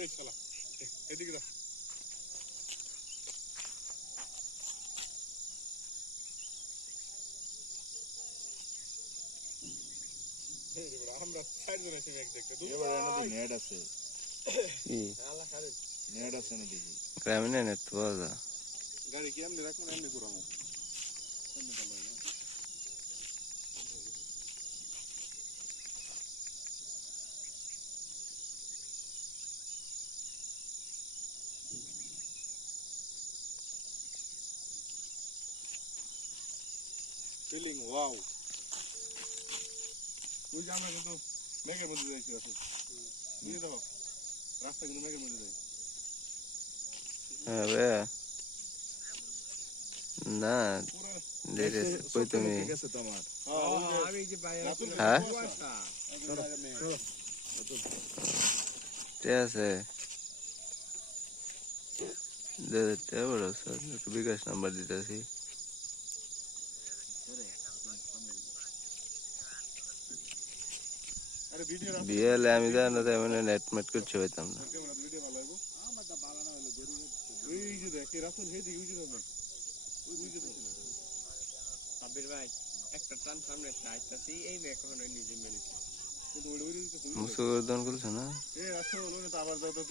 এদিকে দাও আমরা চারজন এসে ব্যাগ দেখতে এবারে নদী নেট আছে কি নেট আছে নদী গ্রামীণ নেট পাওয়া যায় গাড়ি কি এমনি রাখবো না এমনি ঘুরাবো ফিলিং ওয়াও ওই যে আমরা কিন্তু মেঘের মধ্যে যাইছি আসলে বুঝে দাও রাস্তা কিন্তু মেঘের মধ্যে যাই হ্যাঁ ভাইয়া না দেরে কই তুমি ঠিক আছে তোমার আমি যে বাইরে হ্যাঁ ঠিক আছে বড় স্যার একটু বিকাশ নাম্বার দিতেছি আরে ভিডিও বিয়েলে আমি জানি না মানে নেট মেট করতে পারতাম না ভিডিও ভালো লাগবো আমার তো ভালো না হলো গরু এই যে দেখে রাখুন হেদি ওই যে না ওই যে সাবির ভাই একটা টান সামনে চাইতাছি এই মেয়ে কখনো নিজে মেরেছে কিন্তু ওই মুসুর দন করছে না এ আসলে আবার যাও তো